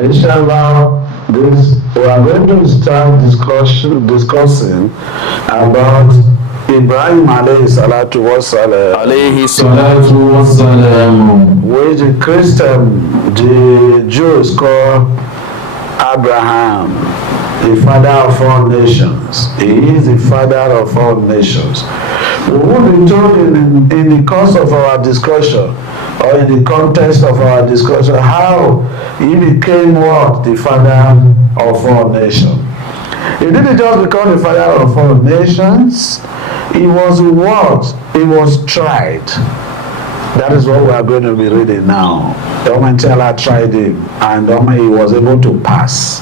Inshallah, we are going to start discussing about Ibrahim alayhi salatu wassalam, alayhi salatu wassalam, which the Jews call Abraham, the father of all nations. He is the father of all nations. We will be told in the course of our discussion, or in the context of our discussion, how he became what? The father of all nations. He didn't just become the father of all nations. He was what? He was tried. That is what we are going to be reading now. The Almighty Allah tried him, and he was able to pass.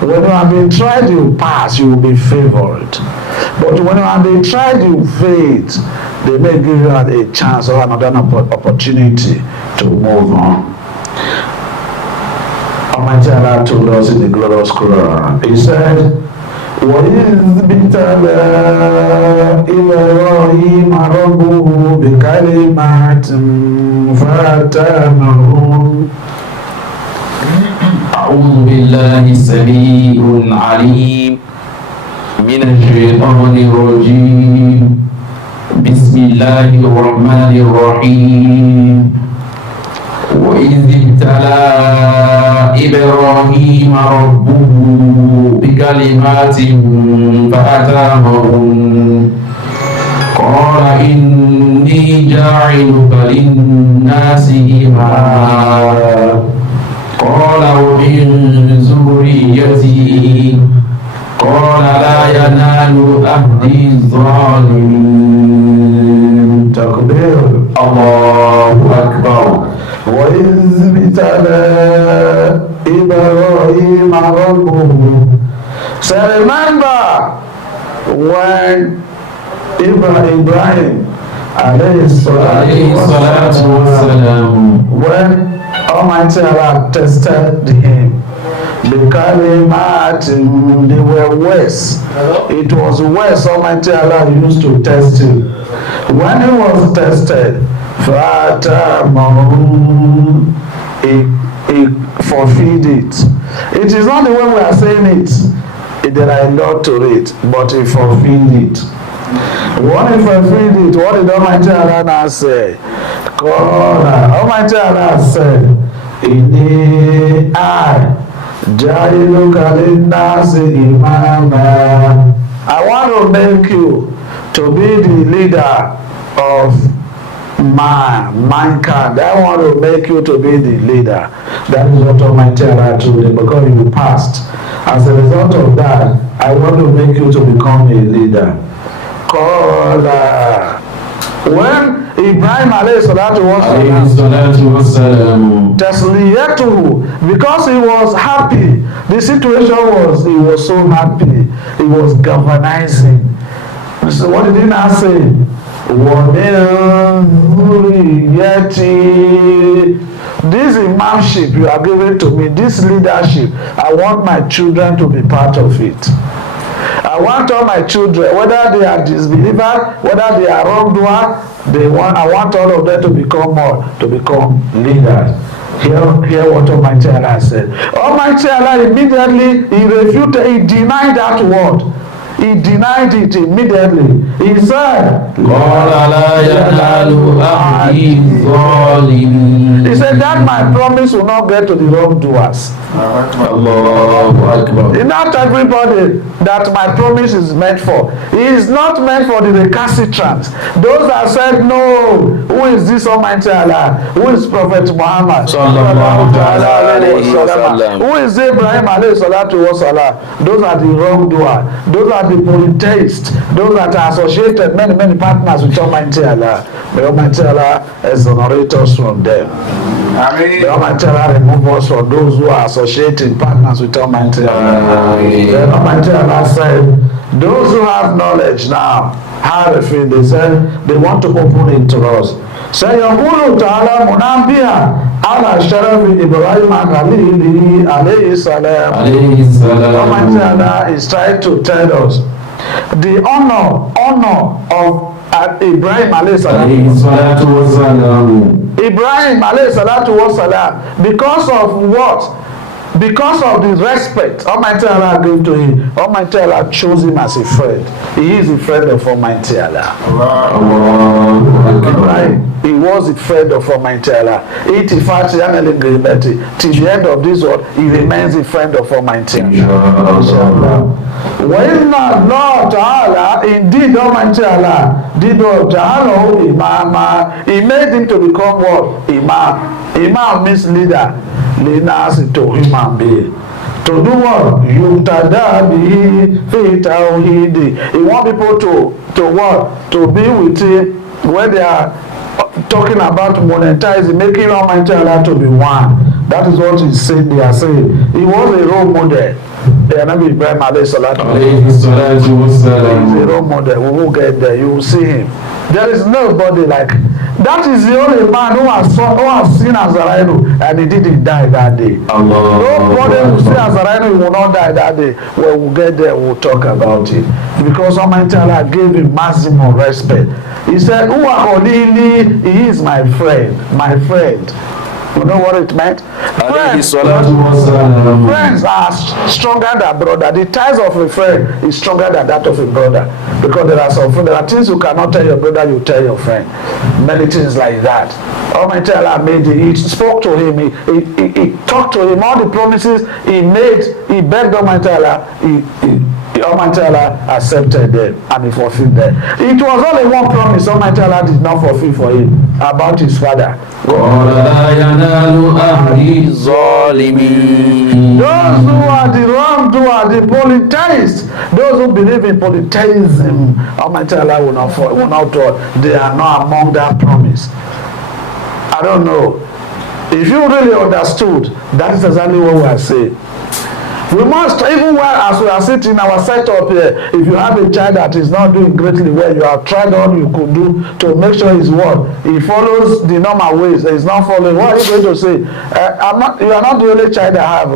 When you have been tried, you pass, you will be favored. But when you have been tried, you fail. They may give you a chance or another opportunity to move on. Almighty Allah told us in the glorious Quran. He said, وَإِذْ ابْتَلَى إِبْرَاهِيمَ رَبُّهُ بِكَلِمَاتٍ فَأَتَمَّهُنَّ. أعوذ بالله السميع العليم من الشيطان الرجيم. بسم الله الرحمن الرحيم. وإذ ابتلى إبراهيم ربه بكلمات فأتمهن. قال إني جاعلك للناس إماما. قال ومن ذريتي. قال لا ينال أهدي الظالمين. تكبير. الله أكبر. وإذ ابتلى إبراهيم ربه. So remember when Ibrahim alayhi salatu wassalam, when Almighty Allah tested him, they were worse. It was worse Almighty Allah used to test him. When he was tested, he fulfilled it. It is not the way we are saying it. There are a lot to it, but he fulfilled it. When he fulfilled it, what did Almighty Allah now say? Almighty Allah said, Inni Jailuka linnasi imama. I want to make you to be the leader of mankind. I want to make you to be the leader. That is what Almighty Allah told him, because you passed. As a result of that, I want to make you to become a leader. When Ibrahim alayhi salatu wassalam, because he was happy, the situation was, he was so happy, he was galvanizing. So what did he now say? This imamship you are giving to me, this leadership, I want my children to be part of it. I want all my children, whether they are disbelievers, whether they are wrongdoers, I want all of them to become leaders. Hear what Almighty Allah said. Almighty Allah immediately, he refuted, he denied that word. He denied it immediately. He said, he said that my promise will not get to the wrongdoers. Not everybody that my promise is meant for. It is not meant for the recalcitrants. Those that said, no, who is this Almighty Allah? Who is Prophet Muhammad? Who is Ibrahim alayhi salatu wasalam? Those are the wrongdoers. Those are are the polytheists, those that are associated many partners with Almighty Allah, may Almighty Allah exonerate us from them. May Almighty Allah remove us from those who are associating partners with Almighty Allah. Then Almighty Allah said, those who have knowledge now, how they feel, they said they want to open it to us. سيقول تعالى منبها على شرف إبراهيم خليله عليه السلام. Almighty Allah is trying to tell us the honor of Ibrahim alayhi salatu wasalam. Ibrahim alayhi salatu wasalam, because of what? Because of the respect Almighty Allah gave to him, Almighty Allah chose him as a friend. He is a friend of Almighty Allah. Ibrahim, he was a friend of Almighty Allah. Till the end of this world, he remains a friend of Almighty Allah. Inshallah. When Allah Ta'ala, indeed Almighty Allah, did Ta'ala Imam, he made him to become what? Imam. Imam means leader. Linas to human being. To do what? Yutada bihi fi tawhidi. He want people to what? To be with him when they are talking about monetizing, making Almighty Allah to be one. That is what he's saying. They are saying he was a role model. The Nabi Ibrahim alayhi salatu is a role model. We will get there. You will see him. There is nobody like. That is the only man who has seen Azarailu and he didn't die that day. Nobody will see Azarailu, he will not die that day. When we get there, we'll talk about it. Because Almighty Allah gave him maximum respect. He said, he is my friend. My friend. You know what it meant? Friends are stronger than brother. The ties of a friend is stronger than that of a brother. Because there are things you cannot tell your brother, you tell your friend. Many things like that. Almighty Allah made it. He spoke to him. He talked to him. All the promises he made, he begged Almighty Allah. Almighty Allah accepted them and he fulfilled them. It was only one promise Almighty Allah did not fulfill for him about his father. Those who are the wrongdoer, the polytheists, those who believe in polytheism, Almighty Allah will not they are not among that promise. I don't know. If you really understood, that is exactly what we are saying. We must, even while as we are sitting in our setup here, if you have a child that is not doing greatly well, you have tried all you could do to make sure he's what? He follows the normal ways. He's not following. What are you going to say? You are not the only child I have.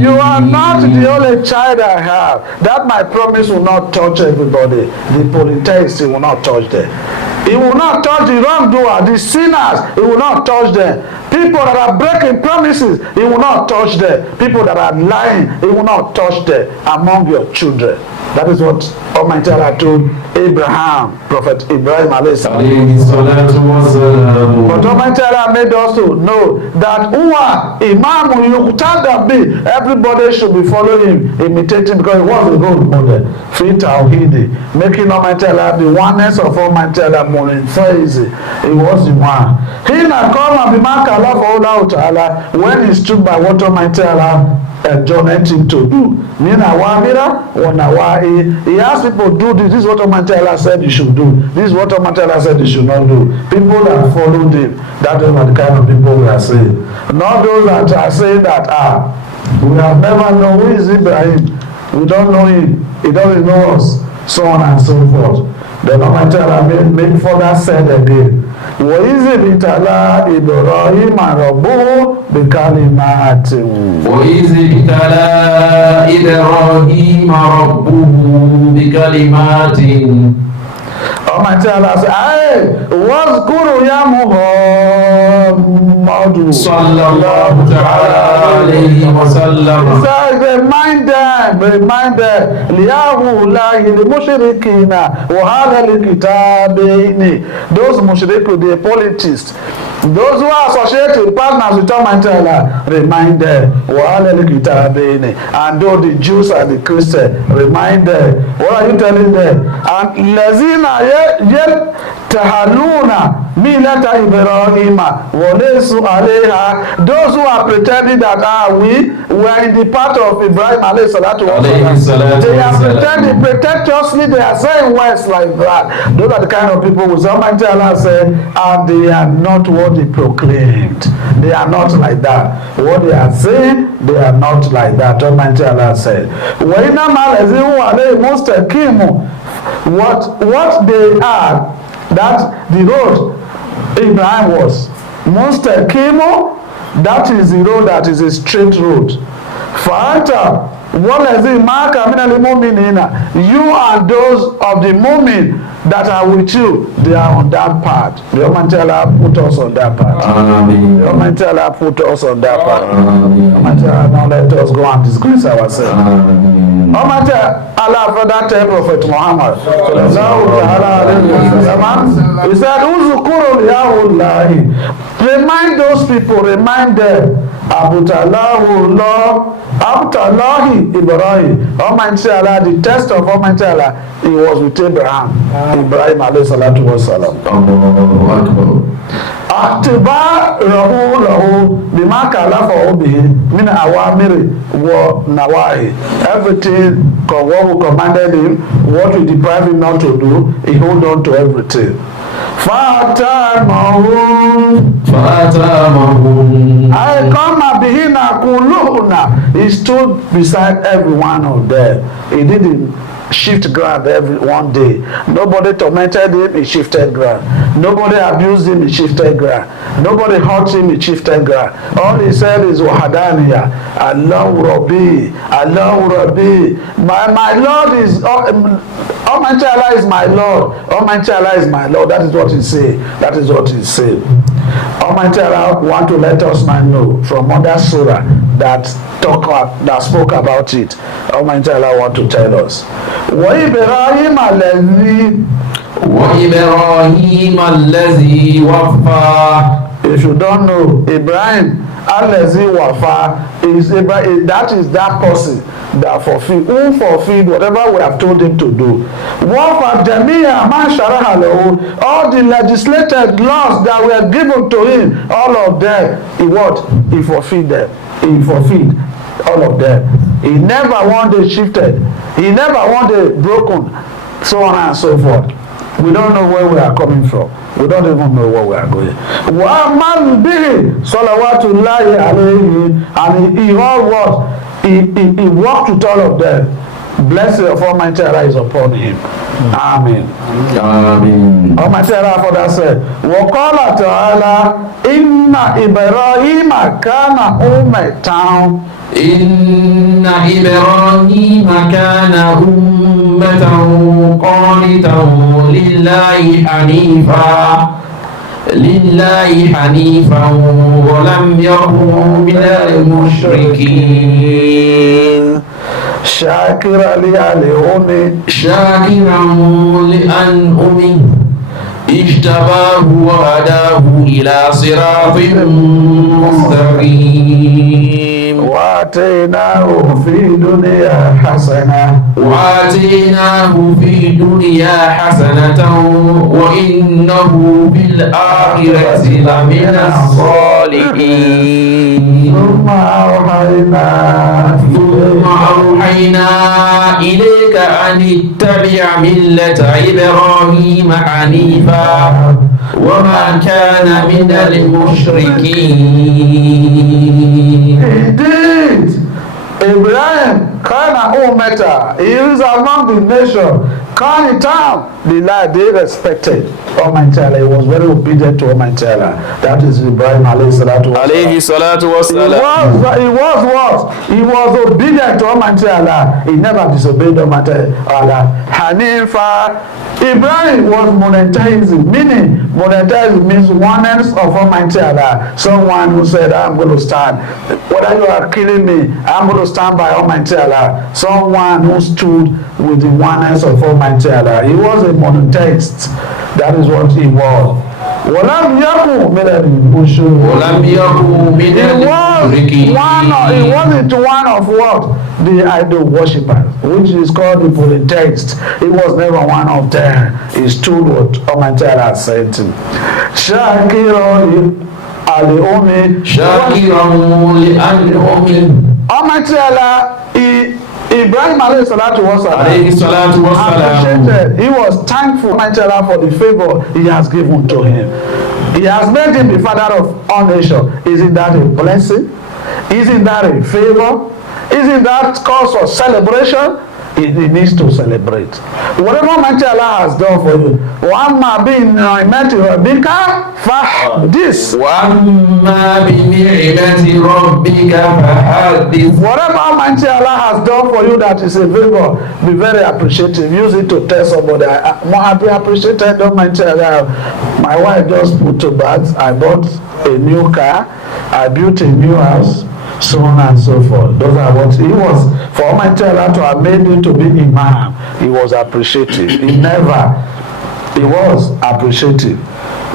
You are not the only child I have. That my promise will not touch everybody. The polytheists, will not touch them. He will not touch the wrongdoer, the sinners, he will not touch them. People that are breaking promises, he will not touch them. People that are lying, he will not touch them among your children. That is what Almighty Allah told Abraham, Prophet Ibrahim alayhi salam. But Almighty Allah made us to know that Imam Yuqtada bi, everybody should be following him, imitating, because he was a role model. Fit Tawhidi, making Almighty Allah the oneness of Almighty Allah monotheism. He was the one. He not come and be marked Allah for Allah Ta'ala when he stood by what Almighty Allah journeyed him to do. He asked people, do this. This is what Almighty Allah said you should do. This is what Almighty Allah said you should not do. People that followed him, that are the kind of people we are saying. Not those that are saying that, we have never known who is Ibrahim. We don't know him. He doesn't know us. So on and so forth. Then Almighty Allah made further said again, وَإِذِ ابْتَلَىٰ إِبْرَاهِيمَ رَبُّهُ بِكَلِمَاتٍ وَإِذِ ابْتَلَىٰ إِبْرَاهِيمَ رَبُّهُ بِكَلِمَاتٍ. Almighty Allah said, hey, وَاذْكُرُ يَا Muhammad sallallahu alayhi wa sallam. He said, remind them, لِيَهُ اللَّهِ لِمُشْرِكِينَ وَهَذَا الْكِتَابَيْنِ. Those mushrikun, the polytheists, those who are associated with partners with Almighty Allah, remind them, وَهَذَا الْكِتَابَيْنِ. And though the Jews and the Christians, remind them. What are you telling them? And لَذِينَ يَتَّهَلُونَ Millata Ibrahima Walesu Aleha. Those who are pretending that we were in the path of Ibrahim alayhi salatu wasalam. They are pretending pretentiously, they are saying words like that. Those are the kind of people who Almighty Allah said, and they are not what they proclaimed. They are not like that. What they are saying, they are not like that. Almighty Allah said, what they are, that the road Abraham was mustaqimo, that is the road that is a straight road. Fa'anta walazi maka minal mu'minina, you and those of the mu'min that are with you, they are on that path. The Almighty Allah put us on that path. Amen. The Almighty Allah put us on that path. Amen. Almighty Allah, now let us go and disgrace ourselves. Amen. Almighty Allah further tell Prophet Muhammad, he said, Uzukuru liyahullahi, remind those people, remind them, Abutallahi Ibrahim. Almighty Allah, the test of Almighty Allah, he was with Abraham. Ibrahim alayhi salatu wasalam. Atiba lahu bima kalafa bihi min awamiri wa nawahi. Everything what we commanded him, what we deprived him not to do, he hold on to everything. Fatamahu I come bihina kuluhuna. He stood beside every one of them. He didn't shift ground every one day. Nobody tormented him, he shifted ground. Nobody abused him, he shifted ground. Nobody hurt him, he shifted ground. All he said is wahadaniya, Allahu Rabbi, Allahu Rabbi. My Lord is Almighty Allah is my Lord. Almighty Allah is my Lord. That is what he said. That is what he said. Almighty Allah want to let us know from other surah that spoke about it. Almighty Allah want to tell us. وإبراهيم الذي وفى. If you don't know, Ibrahim Allazi Wafa is that is that person that fulfilled whatever we have told him to do. Wafa Jamia Man Sharaha lahu, all the legislated laws that were given to him, all of them, he fulfilled them. He fulfilled all of them. He never one day shifted. He never one day broken, so on and so forth. We don't know where we are coming from. We don't even know where we are going. Wa'amal bihi salawatullahi alayhi, and he all what? He walked with all of them. Blessing of Almighty Allah is upon him. Amen. Amen. Almighty Allah for that said, وَقَالَ تَعَالَى إِنَّ إِبْرَاهِيمَ كَانَ أُمَّةً إن إبراهيم كان أمة قانتا لله حنيفا ولم يكن من المشركين شاكرا لأنعمه اجتباه وهداه إلى صراط مستقيم وآتيناه في الدنيا حسنة وإنه في الآخرة لمن الصالحين ثم أوحينا إليك أن اتبع ملة إبراهيم حنيفا وما كان من المشركين. Indeed, Abraham kana ummata, he is among the nation. Kanitam, the lad they respected Almighty Allah. He was very obedient to Almighty Allah. That is Ibrahim alayhi salatu wasalam. He was what? He was obedient to Almighty Allah. He never disobeyed Almighty Allah. Hanifa, Ibrahim was monetizing, meaning monetizing means oneness of Almighty Allah. Someone who said, I'm going to stand. Whether you are killing me, I'm going to stand by Almighty Allah. Someone who stood with the oneness of Almighty Allah. He was a monotheist. That is what he was. He was wasn't one of what? The idol worshippers, which is called the polytheists. He was never one of them. He stood what Almighty Allah sent him. Shakiran Ali-Umi. Almighty Allah, Ibrahim alayhi salatu appreciated. He was thankful Almighty Allah for the favor he has given to him. He has made him the father of all nations. Isn't that a blessing? Isn't that a favor? Isn't that cause for celebration? He needs to celebrate. Whatever Almighty Allah has done for you. Wamma bi ni'mati rabbika fahdith. Wamma bi ni'mati rabbika fahdith. Whatever Almighty Allah has done for you that is a favor, be very appreciative. Use it to tell somebody, I appreciated Almighty Allah. My wife just put to bed. I bought a new car. I built a new house. So on and so forth. Those are what he was. For Almighty Allah to have made him to be imam, he was appreciative. He was appreciative.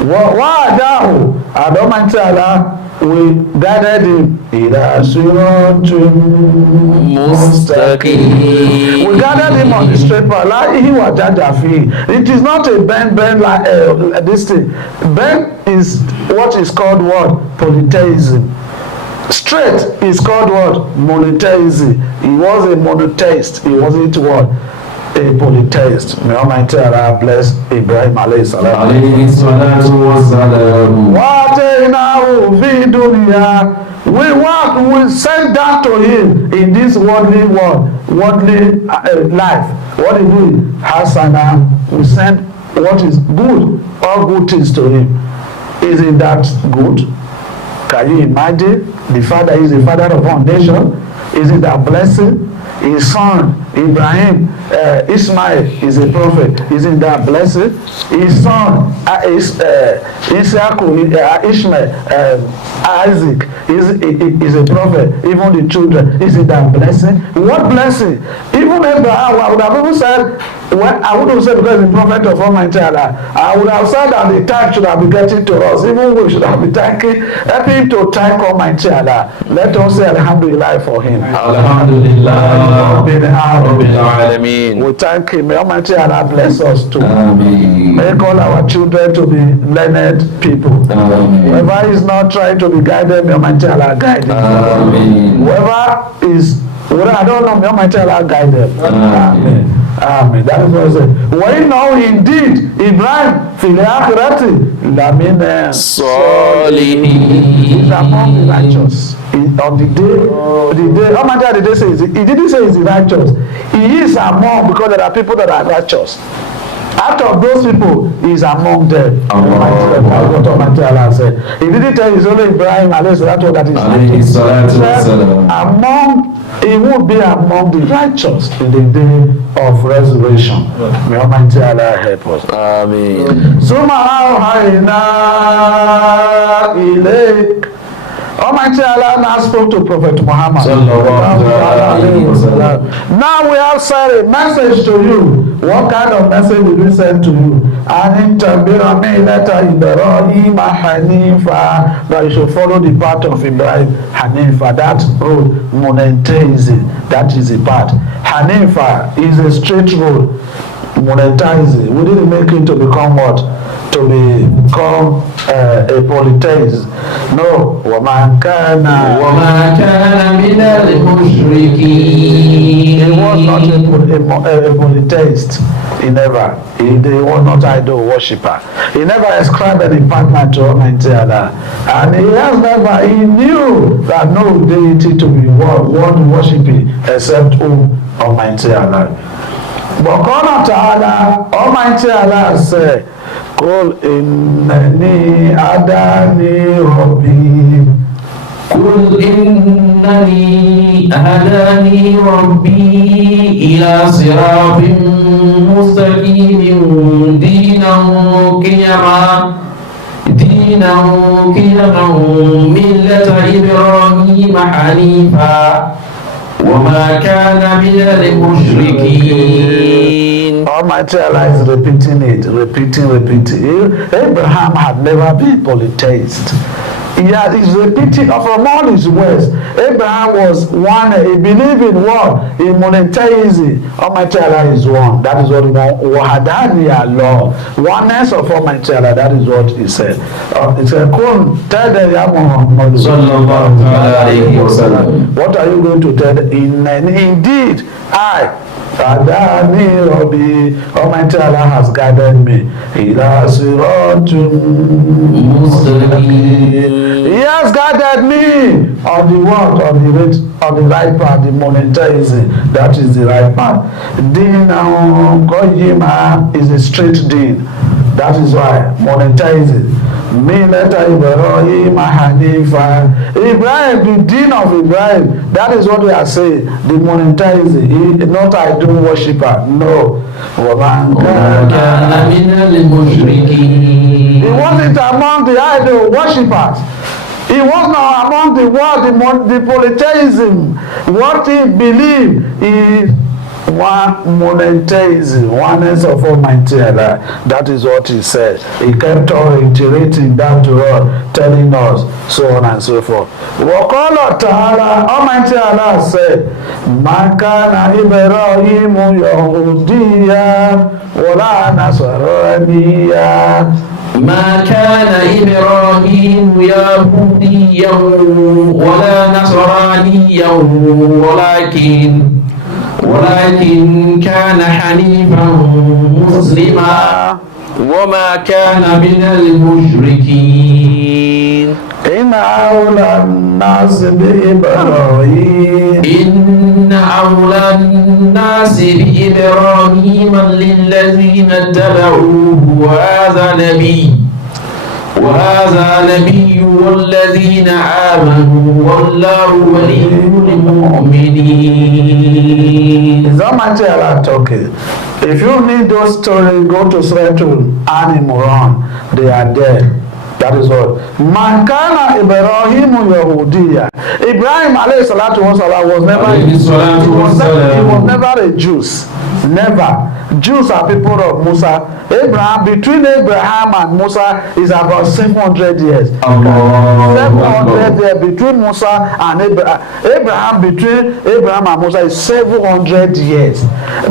Wa'adahu, and Almighty Allah, we guided him. Ila siratin mustaqim. We guided him on the straight path. Like he was jajafi. It is not a bend like this thing. Bend is what is called what? Polytheism. Straight is called what? Monotheism. He was a monotheist. He wasn't what? A polytheist. May Almighty Allah bless Ibrahim alayhi salatu wassalam. We sent that to him in this worldly world, worldly life. What did we? Hasana. We sent what is good, all good things to him. Isn't that good? Can you imagine? The father is the father of one nation. Isn't that blessing? His son Ibrahim, Ismail is a prophet. Isn't that blessing? His son Ishmael, Isaac is a prophet. Even the children, isn't that blessing? What blessing? Even Abraham, I would have even said, well, I would have said because the prophet of Almighty Allah, I would have said that the time should have been getting to us. Even we should have been helping him to thank Almighty Allah. Let us say Alhamdulillah for him. Alhamdulillah. We thank him. May Almighty Allah bless us too. Amen. Make all our children to be learned people. Amen. Whoever is not trying to be guided, may Almighty Allah guide him. Amen. Whoever is, I don't know, may Almighty Allah guide them. Amen. Amen. That is what I said. When now indeed Ibrahim fil akhirati lamina Salihin. He's among the righteous. On the day, Almighty Allah did say he didn't say he's righteous. He is among, because there are people that are righteous. Out of those people, he is among them. That's what Almighty Allah said. He didn't tell his only Ibrahim alayhi salatu that is among. He will be among the righteous in the day of resurrection. May Almighty Allah help us. Amen. Summa awhayna ilayk. Almighty Allah now spoke to Prophet Muhammad. Now we have sent a message to you. What kind of message did we send to you? That you should follow the path of Ibrahim Hanifa. That road, monotheism, that is the path. Hanifa is a straight road. Monotheism, we didn't make it to become what? To become a polytheist. No. وَمَا كَانَ مِنَ الْمُشْرِكِينَ. He was not a polytheist. He never. He was not idol worshipper. He never ascribed any partner to Almighty Allah. And he has never, he knew that no deity to be worth worshiping except who? Almighty Allah. But God Ta'ala, Almighty Allah said, قل إنني هداني ربي قل إنني هداني ربي إلى صراط مستقيم دينا قيما ملة إبراهيم حنيفا وما كان من المشركين. Almighty Allah is repeating it, repeating. Abraham had never been polytheist. He's repeating from all his words. Abraham was one, he believed in what? In monotheism. Almighty Allah is one. That is what he want. Wahadaniya Lord. Oneness of Almighty Allah. That is what he said. He said, tell them, Ya Muhammad. What are you going to tell them? Indeed, Adani Rabbi, Almighty Allah has guided me. He has guided me on the what? On the right path, the monotheism. That is the right path. Deen Qayyima is a straight deen. That is why monotheism. Millata Ibrahim Hanifa. Ibrahim, the deen of Ibrahim, that is what we are saying. The monotheism, not idol worshipper. No. He wasn't among the idol worshippers. He was not among the polytheism. What he believed is one monotheism, oneness of Almighty Allah. That is what he said. He kept on reiterating that to us, telling us, so on and so forth. Waqala ta'ala, Almighty Allah said, Ma kana Ibrahim Yahudiya wala Nasraniya. ما كان إبراهيم يهوديا ولا نصرانيا ولكن كان حنيفا مسلما وما كان من المشركين. إن أولى الناس بإبراهيم للذين اتبعوه وهذا نبي والذين آمنوا والله ولي المؤمنين. Is Almighty Allah talking? If you need those stories, go to Surah Al-Imran. They are there. That is what. Man kana Ibrahim Yahudiya. Ibrahim alayhi salatu wasalam was never a Jew. Never. Jews are people of Musa. Between Abraham and Musa is about 700 years. 700 years between Musa and Abraham. Between Abraham and Musa is 700 years.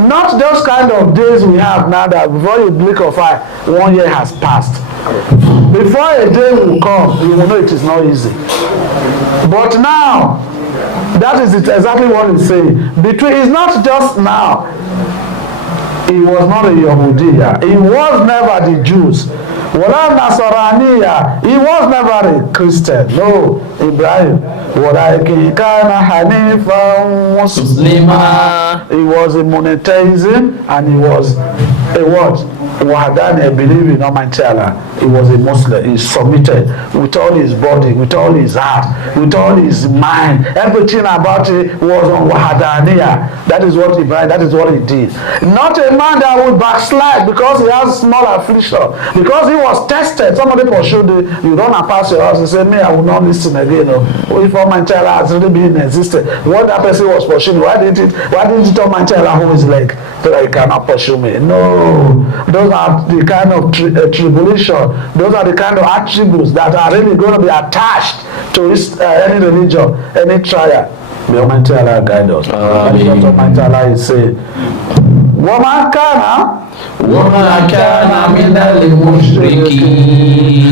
Not those kind of days we have now that before you blink of eye, 1 year has passed. Before a day will come, you will know it is not easy. But now, that is exactly what he's saying. It's not just now. He was not a Yahudiya. He was never the Jews. Wala Nasaraniya. He was never a Christian. No, Ibrahim. Walakin kana hanifan muslima. He was a monotheism and he was a what? Wahadani, a believer in Almighty Allah. He was a Muslim. He submitted with all his body, with all his heart, with all his mind. Everything about it was on Wahadaniya. That is what he did. That is what he did. Not a man that would backslide because he has small affliction. Because he was tested. Somebody pursued you. You run and pass your house and say, me, I will not listen again. If Almighty Allah has really been existed, what that person was pursuing, why didn't it Almighty Allah hold his leg so that he cannot pursue me? No. Those are the kind of tribulation. Those are the kind of attributes that are really going to be attached to any religion, any trial. May Almighty Allah guide us. That is what Almighty Allah is saying. وَمَا كَانَ مِنَ الْمُشْرِكِينَ.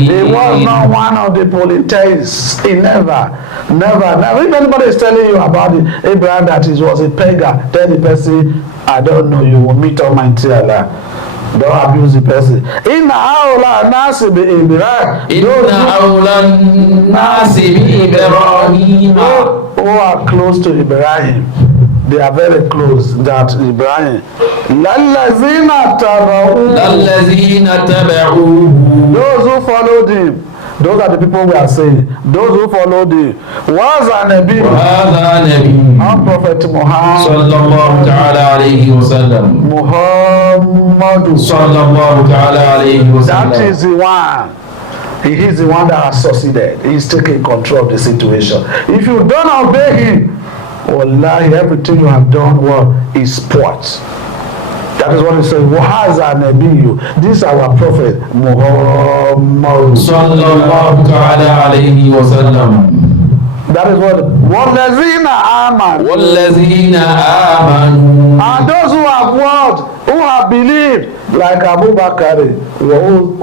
He was not one of the polytheists. He never. If anybody is telling you about Abraham that he was a pagan, tell the person, I don't know, you will meet Almighty Allah. Don't abuse the person. Inna awla nasi bi Ibrahim. Who are close to Ibrahim. They are very close. That Ibrahim. Lallazina taba'u. Those who followed him. Those are the people we are saying. Those who followed him. Was a Nabi. Our Prophet Muhammad. Sallallahu ta'ala alayhi wa sallam. Muhammad. Sallallahu ta'ala alayhi wa sallam. That is the one. He is the one that has succeeded. He is taking control of the situation. If you don't obey him, wallahi, everything you have done is spoiled. That is what he says. Wahaza Nabiyu. This is our prophet Muhammad. Sallallahu ta'ala alayhi wa sallam. That is what. Wallazina amanu. Wallazina amanu. And those who have what? Who have believed, like Abu Bakr, wa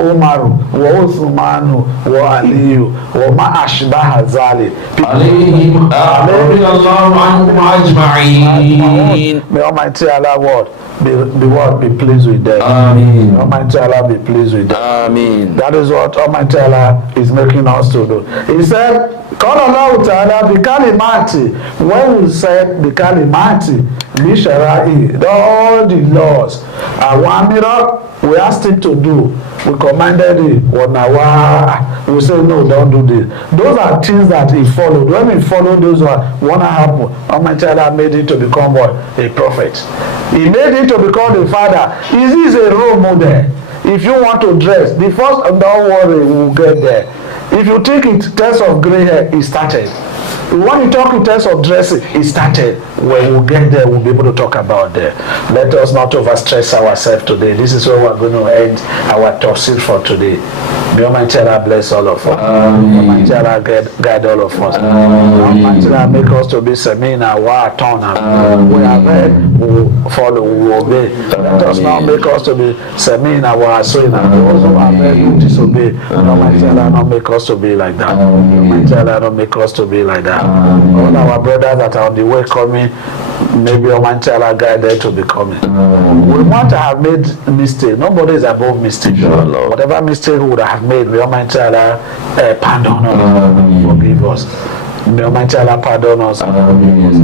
Umar, wa Uthmanu, wa Aliyu, wa ma ashbaha zali. Alayhim radiyallahu anhum ajma'in. May Almighty Allah what? Be what? Be pleased with them. Ameen. May Almighty Allah be pleased with them. Ameen. That is what Almighty Allah is making us to do. He said, Call Allah Ta'ala bikalimati. When we said bikalimati, bisharai, all the laws, awamira, we asked him to do. We commanded him. We say no, don't do this. Those are things that he followed. When he followed those what happen, Almighty Allah made him to become what? A prophet. He made him to become a father. Is this a role model? If you want to dress, the first, don't worry, we'll get there. If you think in terms of gray hair, it started. When you talk in terms of dressing, it started. When we get there, we'll be able to talk about that. Let us not overstress ourselves today. This is where we're going to end our tafsir for today. May Almighty Allah bless all of us. May Almighty Allah guide all of us. May Almighty Allah make us to be Samina, wa Tona. We have heard, we will follow, we will obey. Let us not make us to be Samina, wa Soina. Those who have heard, we disobey. May Almighty Allah not make us to be like that. May Almighty Allah not make us to be like that. All our brothers that are on the way coming, maybe Almighty Allah guide them to be coming. We want to have made mistake. Nobody is above mistake. Whatever mistake we would have made, may Almighty Allah pardon us, forgive us. May Almighty Allah pardon us and forgive us.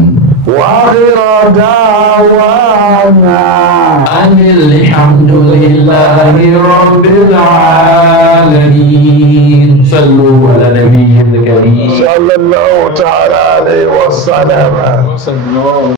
وآخر دعوانا أن الحمد لله رب العالمين. صلوا على نبي الكريم صلى الله تعالى عليه وسلم.